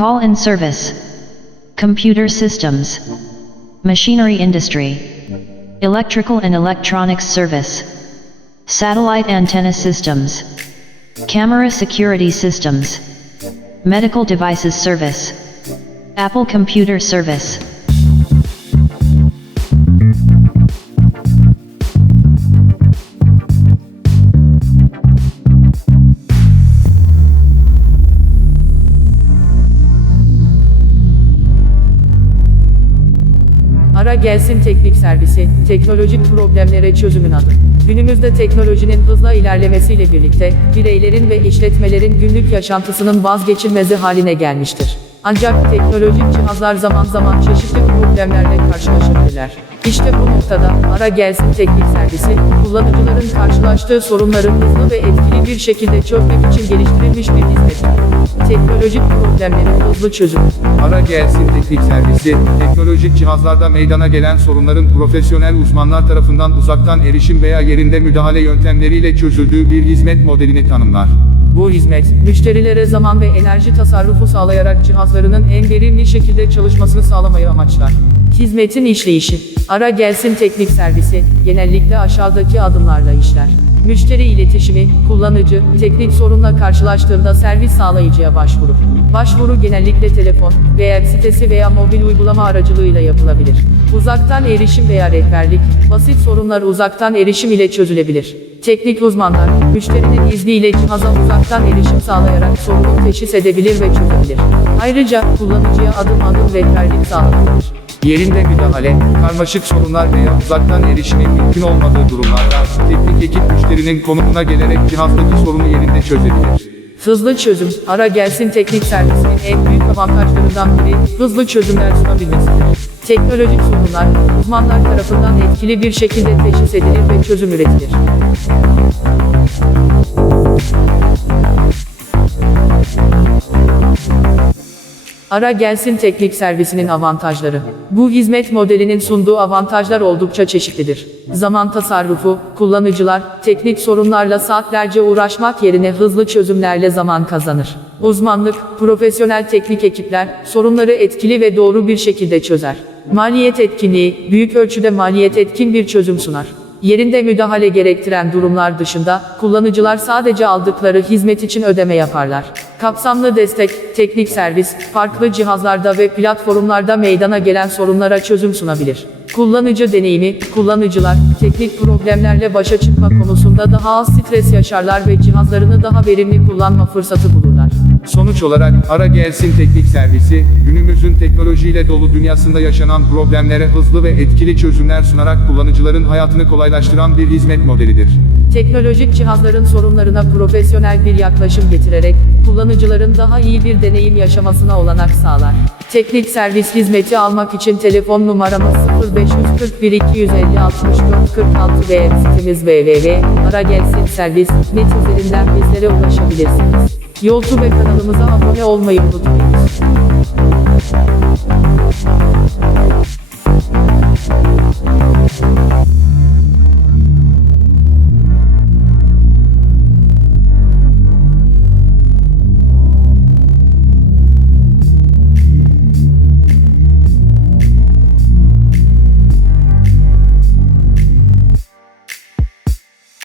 Call and service. Computer systems. Machinery industry. Electrical and electronics service. Satellite antenna systems. Camera security systems. Medical devices service. Apple computer service. Ara Gelsin Teknik Servisi, teknolojik problemlere çözümün adı. Günümüzde teknolojinin hızla ilerlemesiyle birlikte, bireylerin ve işletmelerin günlük yaşantısının vazgeçilmezi haline gelmiştir. Ancak teknolojik cihazlar zaman zaman çeşitli problemlerle karşılaşabilirler. İşte bu noktada Ara Gelsin Teknik Servisi, kullanıcıların karşılaştığı sorunları hızlı ve etkili bir şekilde çözmek için geliştirilmiş bir hizmettir. Teknolojik problemlerin hızlı çözümü. Ara gelsin teknik servisi, teknolojik cihazlarda meydana gelen sorunların profesyonel uzmanlar tarafından uzaktan erişim veya yerinde müdahale yöntemleriyle çözüldüğü bir hizmet modelini tanımlar. Bu hizmet, müşterilere zaman ve enerji tasarrufu sağlayarak cihazlarının en verimli şekilde çalışmasını sağlamayı amaçlar. Hizmetin işleyişi, ara gelsin teknik servisi, genellikle aşağıdaki adımlarla işler. Müşteri iletişimi, kullanıcı, teknik sorunla karşılaştığında servis sağlayıcıya başvurur. Başvuru genellikle telefon, web sitesi veya mobil uygulama aracılığıyla yapılabilir. Uzaktan erişim veya rehberlik, basit sorunlar uzaktan erişim ile çözülebilir. Teknik uzmanlar, müşterinin izniyle cihaza uzaktan erişim sağlayarak sorunu teşhis edebilir ve çözebilir. Ayrıca kullanıcıya adım adım rehberlik sağlanabilir. Yerinde müdahale, karmaşık sorunlar veya uzaktan erişimin mümkün olmadığı durumlarda, teknik ekip müşterinin konumuna gelerek cihazdaki sorunu yerinde çözebilir. Hızlı çözüm, ara gelsin teknik servisinin en büyük avantajlarından biri, hızlı çözümler sunabilmesidir. Teknolojik sorunlar, uzmanlar tarafından etkili bir şekilde teşhis edilir ve çözüm üretilir. Ara gelsin teknik servisinin avantajları. Bu hizmet modelinin sunduğu avantajlar oldukça çeşitlidir. Zaman tasarrufu, kullanıcılar, teknik sorunlarla saatlerce uğraşmak yerine hızlı çözümlerle zaman kazanır. Uzmanlık, profesyonel teknik ekipler, sorunları etkili ve doğru bir şekilde çözer. Maliyet etkinliği, büyük ölçüde maliyet etkin bir çözüm sunar. Yerinde müdahale gerektiren durumlar dışında, kullanıcılar sadece aldıkları hizmet için ödeme yaparlar. Kapsamlı destek, teknik servis, farklı cihazlarda ve platformlarda meydana gelen sorunlara çözüm sunabilir. Kullanıcı deneyimi, kullanıcılar, teknik problemlerle başa çıkma konusunda daha az stres yaşarlar ve cihazlarını daha verimli kullanma fırsatı bulurlar. Sonuç olarak Ara Gelsin Teknik Servisi, günümüzün teknolojiyle dolu dünyasında yaşanan problemlere hızlı ve etkili çözümler sunarak kullanıcıların hayatını kolaylaştıran bir hizmet modelidir. Teknolojik cihazların sorunlarına profesyonel bir yaklaşım getirerek, kullanıcıların daha iyi bir deneyim yaşamasına olanak sağlar. Teknik servis hizmeti almak için telefon numaramız 0541 250 64 46 ve sitemiz www.aragelsinservis.net üzerinden bizlere ulaşabilirsiniz. YouTube kanalımıza abone olmayı unutmayın.